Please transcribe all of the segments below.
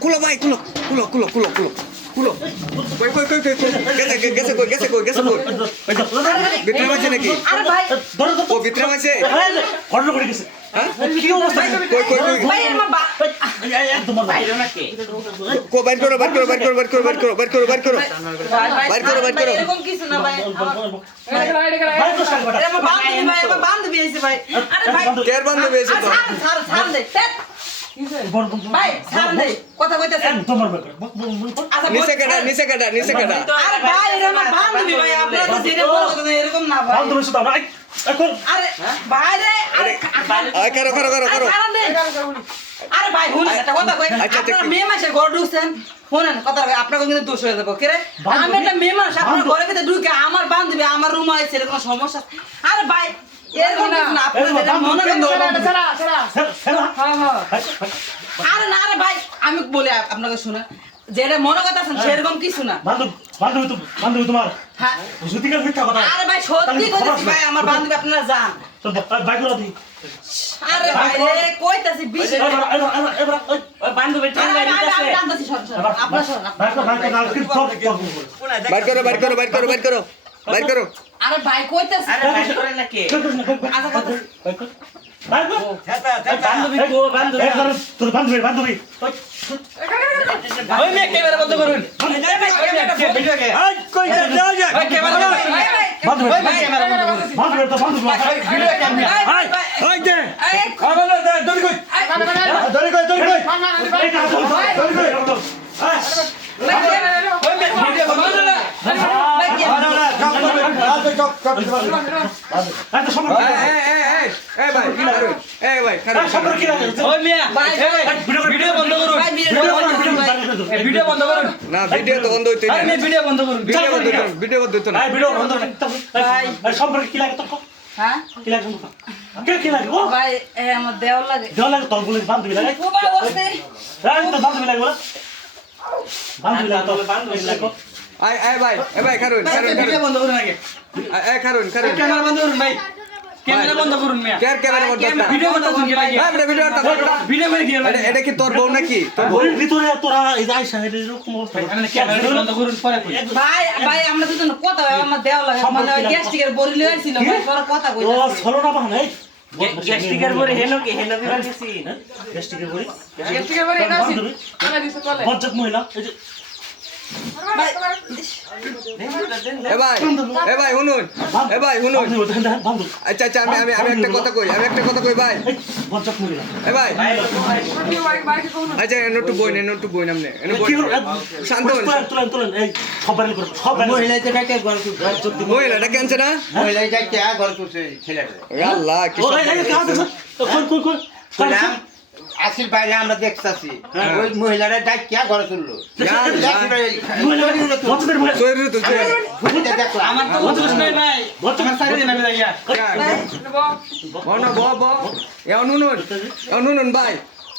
Kulo ভাই kulo কই গেছে ভিতরে আছে নাকি আরে ভাই ও ভিতরে আছে ঘটনা ঘটে গেছে হ্যাঁ কি অবস্থা কই ভাই আমার তোমার বাইরে নাকি কো বাইর করো ভাই এরকম কিছু না ভাই আমার বান্ধবী আইছে ভাই আরে ভাই কেয়ার বান্ধবী এসে তো ছাড় দে ভাই ছাড় দে কথা কইতাছেন তোমার আচ্ছা নিচে কাটা আরে ভাই এটা আমার বান্ধবী ভাই আপনারা তো যেটা বলছেন এরকম না ভাই বান্ধবী শুধু আমরা এখন আরে ভাই রে আরে আরে করো ছাড় দে আরে ভাই শুনুন একটা কথা কই আপনারা মেয়ে মাসে ঘর ঢুকছেন শুনেন কথা আপনাকে কিন্তু দোষ হয়ে যাবে কে রে আমি একটা মেয়ে মানুষ আপনার ঘরে ভিতরে ঢুকে আমার বান্ধবী আমার রুম আছে এরকম সমস্যা আরে ভাই এরকম কিছু না আপনারা যেটা মনে করেন আরে না আরে ভাই আমি বলি আপনাকে শুনে যেটা মনে করতেছেন সেরকম কিছু না বান্ধবী তোমার হ্যাঁ সত্যিকার মিথ্যা কথা আরে ভাই সত্যি কথা ভাই আমার বান্ধবী আপনারা জান তো বাইক করে দিই আরে ভাই রে কইতাছি বিশেষ এবার বান্ধবী ঠান্ডা দিতেছে আপনারা সর বাইর করো আরে ভাই কইতাছি আরে ভাই করে নাকি আচ্ছা কথা বান্ধবী গো বান্ধবী তোর বান্ধবী ওই মে ক্যামেরা বন্ধ করুন কই যা ওই ক্যামেরা বান্ধবী ওই ক্যামেরা বন্ধ করুন বান্ধবী তো বান্ধবী ভিডিও ক্যামেরা ওই দে আবার দড়ি কই এই কাজ ওই মে ভিডিও বন্ধ করুন এত সময় এই ভাই সম্পর্ক কি লাগে ওই মিয়া ভিডিও বন্ধ করুন ভিডিও বন্ধ করুন না ভিডিও তো বন্ধ হইতো না আরে ভিডিও বন্ধ করুন ভিডিও বন্ধ হইতো না এই ভিডিও বন্ধ ভাই সম্পর্ক কি লাগে তো হ্যাঁ কি লাগে কি লাগে ও ভাই আমার দেওয়ার লাগে দেওয়া লাগে তোর বলে বান্ধবী লাগে ও ভাই ওস্তে এই তো বান্ধবী লাগে বলে বান্ধবী লাগে তো বান্ধবী লাগে এই ভাই খারুন ভিডিও বন্ধ করুন আগে খারুন ক্যামেরা বন্ধ করুন ভাই ক্যামেরা বন্ধ করুন মিয়া ক্যামেরা বন্ধ করতে ভিডিও বন্ধ করুন ভিডিও করে গিয়ে এটা কি তোর বউ নাকি তোর বউ ওর ভিতরে তোরা এই যাই শাহের এরকম অবস্থা মানে ক্যামেরা বন্ধ করুন পরে কই ভাই আমরা দুজন কথা আমার দেওয়ার লাগে মানে গ্যাস্ট্রিকের বড়ি লই আইছিল ভাই তোরা কথা ও কইতাছি ছলনা বাহানা এই গ্যাস্ট্রিকের পরে হেনো দিছি গ্যাস্ট্রিকের বড়ি গ্যাস্ট্রিকের বড়ি এটা আছে আনা দিছে চলে বজ্জাত মহিলা এই যে এ ভাই শুনুন বান্ধবী আচ্ছা আমি একটা কথা কই ভাই বজ্জাত মহিলা এ ভাই আচ্ছা এনো একটু বই নামনে এনো বই শান্ত হন তুলেন এই সবাই করে সবাই মহিলাকে ডাকে ঘর তুলছে মহিলাটা কেনছে না মহিলাকে ডাকে ঘর তুলছে ছেলেটা আল্লাহ কি ও এই কাজ কই শুনলাম আসিল বাইরে আমরা দেখতাছি ওই মহিলারা ডাকে ঘর তুললো বজ্জাতের মহিলা তৈরি তো দেখলাম আমার তো বুঝছ নাই ভাই বর্তমান সারি দিন আমি যাইয়া বনা ব শুনুন ভাই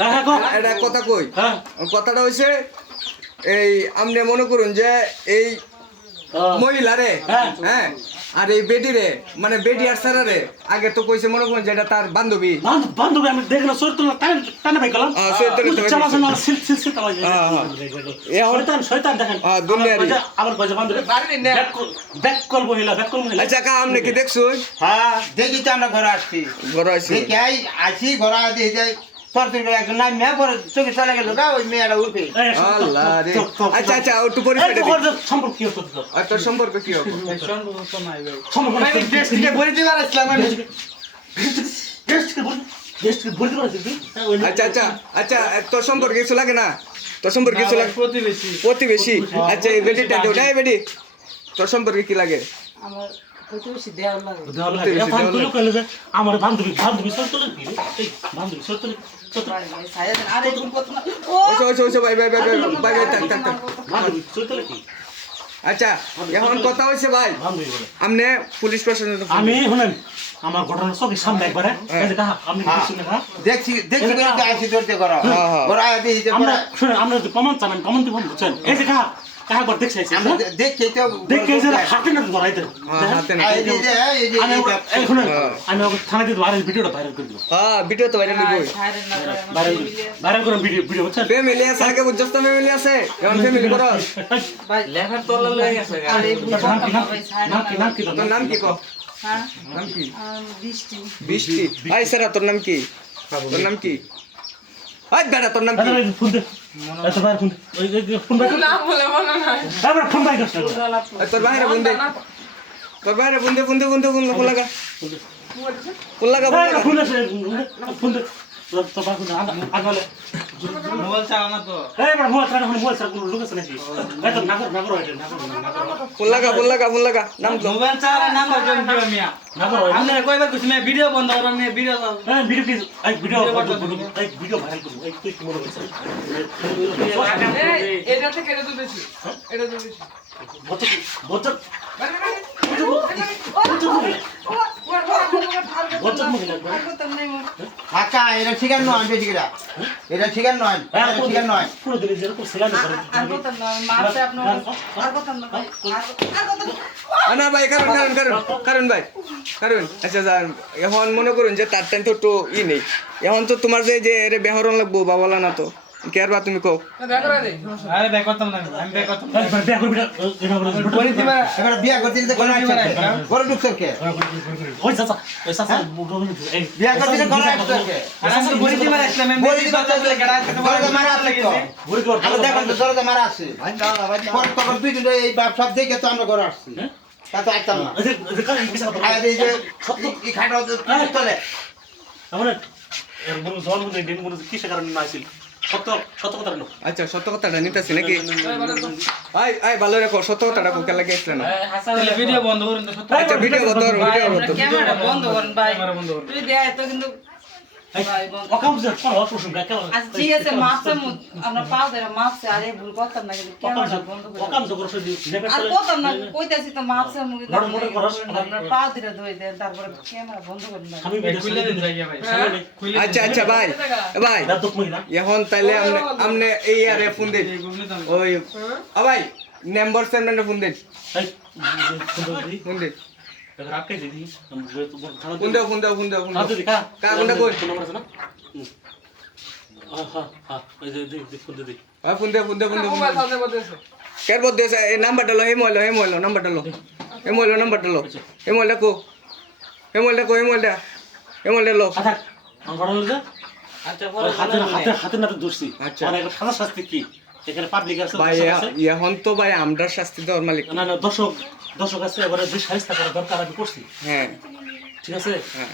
হ্যাঁ গো এটা কথা কই হ্যাঁ কথাটা হইছে এই আপনি মনে করুন যে এই মহিলারে হ্যাঁ আর এই বেডিরে মানে বেডি আর সারারে আগে তো কইছে মনে করুন যে এটা তার বান্ধবী বান্ধবী আমি দেখলাম চরিত্র টানে ভাই গেলাম চালাছে না সিল তালাই শয়তান দেখেন দুনিয়ার আবার কইছে বান্ধবী ব্যাক কল মহিলা আচ্ছা কা আমনে কি দেখছো হ্যাঁ দেখি তো আমরা ঘরে আসছি ঘর আইছে দেখি আসি ঘরে দেখি যাই তরতরি করে একজন নাই মেয়ে পরে চোখে চলে গেল গা ওই মেয়েটা উঠে আল্লাহ রে আচ্ছা একটু পরিচয় দে সম্পর্ক কি হতো আর তোর সম্পর্ক কি হবে সম্পর্ক আমি দেশ থেকে বলে দিবার আসলাম আমি আচ্ছা তোর সম্পর্কে কিছু লাগে না তোর সম্পর্কে কিছু লাগে প্রতিবেশী আচ্ছা এই বেডিটা দেও না এই বেডি তোর সম্পর্কে কি লাগে আমার প্রতিবেশী দেওয়ার লাগে আমার বান্ধবী ভাই সাইয়া দেন আরে এরকম কথা না ও ওই ভাই থাক বান্ধবী চলতে কি আচ্ছা এখন কথা হইছে ভাই বান্ধবী বলে আমনে পুলিশ প্রশাসন আমি শুনেন আমার ঘটনা চোখের সামনে একবারে আপনি শুনেন হ্যাঁ দেখছি আসি ধরতে করো ঘরে দেখি আমরা শুনেন আমরা যদি কমন চান কমন দিব বুঝছেন এই যে কাহার পর দেখছাইছি আমরা দেখছি তো দেখে যে হাতে না ধরাই দেন হাতে না এই যে আমি এখন আমি ওকে থানাতে ভিডিওটা ভাইরাল করে দিব ভিডিও তো বাইরে নিবই ভাইরাল করে ভিডিও বুঝছেন ফ্যামিলি আছে আগে বুঝছস তো ফ্যামিলি আছে এখন ফ্যামিলি করো লেখার তলা লয়ে গেছে গা। নাম কি তোর নাম কি ক নাম কি বৃষ্টি বৃষ্টি আই সারা তোর নাম কি তোর নাম কি আই বেটা তোর নাম কি ফোন দে এত বার ফোন ওই ফোন বাই নাম বলে মনে নাই আবার ফোন বাই করছ এই তোর বাইরে বন্ধে তোর বাইরে বন্ধে ফোন লাগা ফোন লাগা ফোন আছে ফোন দে তো বাকু না আগলে মোবাইল চালাও না তো। এই বড় মোবাইল ছাড়া মোবাইল ছাড়া কোনো লোক আছে নাকি এই তো নাগর হইছে নাগর ফোন লাগা নাম তো মোবাইল চালালে নাম বলবেন কি মিয়া? নাগর হইছে আপনারা কইবার কইছি মিয়া ভিডিও বন্ধ করেন মিয়া ভিডিও চালাও। এই ভিডিও প্লিজ এই ভিডিও ভাইরাল করুন এই তুই কি মনে করছিস এটা থেকে এটা দুবেছি এটা দুবেছি বচ্চা কাকা এটা ঠিকান নয় বেশি করে এটা ঠিকান নয় ঠিকান নয় পুরো দিন যেরকম সিলানো করে আর কথা নয় মারছে আপনার আর কথা নয় ভাই আর কথা না ভাই কারণ ভাই আচ্ছা যান এখন মনে করুন যে তার টাইম তো একটু নেই এখন তো তোমার যে এর বেহরণ লাগবো বাবলা না তো কে আর বা তুমি কও দেখা করে দে আরে ব্যাক করতাম না আমি ব্যাক করতাম না। বিয়া করবি না বলি দিবা এবার বিয়া করতে দিতে কোন আছে বড় ঢুকছ কে ওই চাচা এই বিয়া করতে দিতে কোন আছে কে আর আমি বলি দিবার আসলাম আমি বলি দিবা বাচ্চা বলে গড়া বড় মারা আছে তো বুড়ি কর আমরা দেখুন তো জোরে মারা আছে পর তখন দুই দিন এই বাপ সব দেখে তো আমরা ঘরে আসছি তা তো আইতাম না এই কাজ পিছা কথা আয় এই যে এই খাটো তলে আমরা এর বড় জল মধ্যে দিন মনে কিসের কারণে না আসিল সত্য কথা না আচ্ছা সত্য কথাটা নিতেছি নাকি আই ভালো রেখো সত্য কথাটা কোকে লাগে আসলে না তাহলে ভিডিও বন্ধ করুন তো সত্য। আচ্ছা ভিডিও বন্ধ ক্যামেরা বন্ধ করেন ভাই ক্যামেরা বন্ধ করুন। তুই দেয় তো কিন্তু ভাই বন্ধ অকাম যে পড়া প্রশ্ন কেমন আচ্ছা ঠিক আছে মাপছে আমরা পাও ধরে মাপছে আরে ভুল করতাম না কিন্তু ক্যামেরা বন্ধ করে অকাম যে করছ আর করতাম না কইতাছি তো মাপছে মুখে বড় বড় করস। আপনার পাও ধরে ধুই দেন তারপরে ক্যামেরা বন্ধ করেন ভাই আমি ভিডিও খুলে দেন জায়গা ভাই। খুলে আচ্ছা ভাই দাঁত দুখ মইলা এখন তাইলে আমনে এই আরে ফোন দে ওই ভাই নাম্বার সেন্ড ফোন দে এই ফোন দে রাখতে দিদি আমরা ফোন দে হাতে দেখা কা কোনটা কই নম্বর আছে না হ্যাঁ এই যে ফোন দে ফোন দে মোবাইল সাথে বলতেছে কের বদ দে এই নাম্বারটা লো হে মইলো নাম্বারটা লো হে মইলা কো হে মইলা লো আচ্ছা আমরা হলো যে আচ্ছা পরে হাতে না তো দোষী আচ্ছা। মানে সাদা শাস্তি কি এখানে পাবলিক আছে ভাই এখন তো ভাই আমরা শাস্তি দেওয়ার মালিক না দর্শক আছে এবারে যে সাহিস্তা করা দরকার আমি করছি হ্যাঁ ঠিক আছে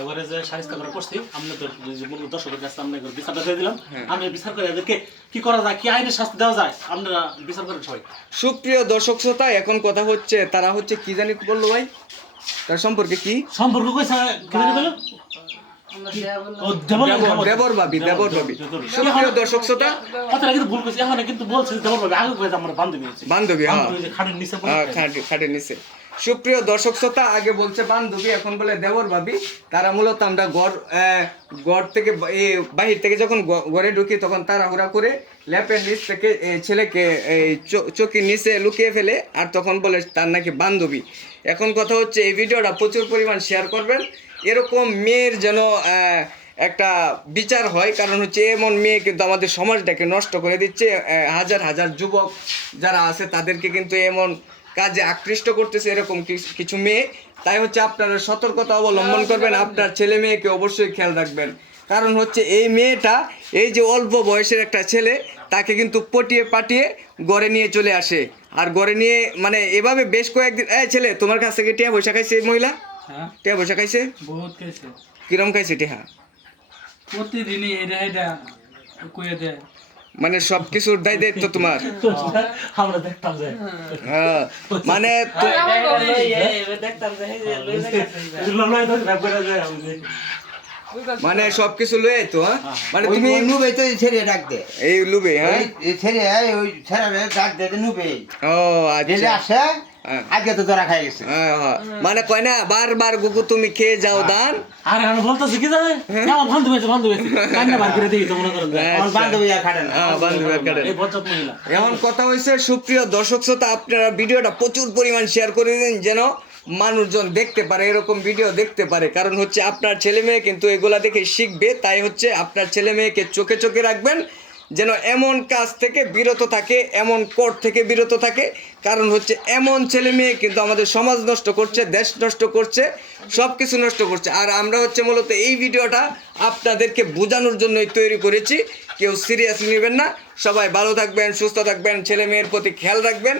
এবারে যে সাহিস্তা করা করছি আমরা তো যে দর্শকের কাছে আমরা বিচারটা দিয়ে দিলাম আমি বিচার করে এদেরকে কি করা যায় কি আইনের শাস্তি দেওয়া যায় আমরা বিচার করেন সবাই সুপ্রিয় দর্শক শ্রোতা এখন কথা হচ্ছে তারা হচ্ছে কি জানি বললো ভাই তার সম্পর্কে কি সম্পর্ক কইছে কি জানি বলো আমরা দেয়া বললাম ও দেবর দেবর ভাবি সুপ্রিয় দর্শক শ্রোতা কথা কিন্তু ভুল কইছে এখন কিন্তু বলছে দেবর ভাবে আগে কইছে আমরা বান্ধবী আছে বান্ধবী হ্যাঁ খাটের নিচে খাটের নিচে সুপ্রিয় দর্শক শ্রোতা আগে বলছে বান্ধবী এখন বলে দেবর ভাবি তারা মূলত আমরা ঘর থেকে বাহির থেকে যখন ঘরে ঢুকি তখন তাড়াহুড়া করে ল্যাপের নিচ থেকে ছেলেকে এই চোখের নিচে লুকিয়ে ফেলে আর তখন বলে তার নাকি বান্ধবী এখন কথা হচ্ছে এই ভিডিওটা প্রচুর পরিমাণ শেয়ার করবেন এরকম মেয়ের যেন একটা বিচার হয় কারণ হচ্ছে এমন মেয়ে কিন্তু আমাদের সমাজটাকে নষ্ট করে দিচ্ছে হাজার যুবক যারা আছে তাদেরকে কিন্তু এমন কাজে আকৃষ্ট করতেছে এরকম কিছু মেয়ে তাই হচ্ছে আপনারা সতর্কতা অবলম্বন করবেন আপনার ছেলে মেয়েকে অবশ্যই খেয়াল রাখবেন কারণ হচ্ছে এই মেয়েটা এই যে অল্প বয়সের একটা ছেলে তাকে কিন্তু পটিয়ে পাটিয়ে ঘরে নিয়ে চলে আসে আর ঘরে নিয়ে মানে এভাবে বেশ কয়েকদিন ছেলে তোমার কাছ থেকে টিয়া পয়সা খাইছে এই মহিলা হ্যাঁ টিয়া পয়সা খাইছে বহুত কেছে কিরম খাইছে টিয়া প্রতিদিনই এটা কইয়ে দেয় মানে সবকিছুর দায়িত্ব তোমার আমরা দেখতাম যে মানে দেখতাম যে এই যে লই লড়াই তো ব্যাপার আছে মানে সবকিছু লয়ে তো হ্যাঁ মানে ওই তুমি নুবে তো ছেড়ে ডাক দে এই লুবে হ্যাঁ এই ছেড়ে ওই ছেড়ে ডাক দে নুবে ও জেলে আচ্ছা আসে হ্যাঁ। আজকে তো তোরা খাই গেছে হ্যাঁ, হ্যাঁ। মানে কয় না বারবার গুগু তুমি খেয়ে যাও দান আর আমি বলতেছি কি জানেন আমার বান্ধবী আছে কান্না বার করে দিই তো মনে করেন হ্যাঁ। আমার বান্ধবী আর খাটে না বান্ধবী কাটেন এই বজ্জাত মহিলা এমন কথা হয়েছে সুপ্রিয় দর্শক শ্রোতা আপনারা ভিডিওটা প্রচুর পরিমাণ শেয়ার করে দিন যেন মানুষজন দেখতে পারে এরকম ভিডিও দেখতে পারে কারণ হচ্ছে আপনার ছেলে মেয়ে কিন্তু এগুলা দেখে শিখবে তাই হচ্ছে আপনার ছেলে মেয়েকে চোখে চোখে রাখবেন যেন এমন কাজ থেকে বিরত থাকে এমন কোর্ট থেকে বিরত থাকে কারণ হচ্ছে এমন ছেলে মেয়ে কিন্তু আমাদের সমাজ নষ্ট করছে দেশ নষ্ট করছে সব কিছু নষ্ট করছে আর আমরা হচ্ছে মূলত এই ভিডিওটা আপনাদেরকে বোঝানোর জন্যই তৈরি করেছি কেউ সিরিয়াসলি নেবেন না সবাই ভালো থাকবেন সুস্থ থাকবেন ছেলে মেয়ের প্রতি খেয়াল রাখবেন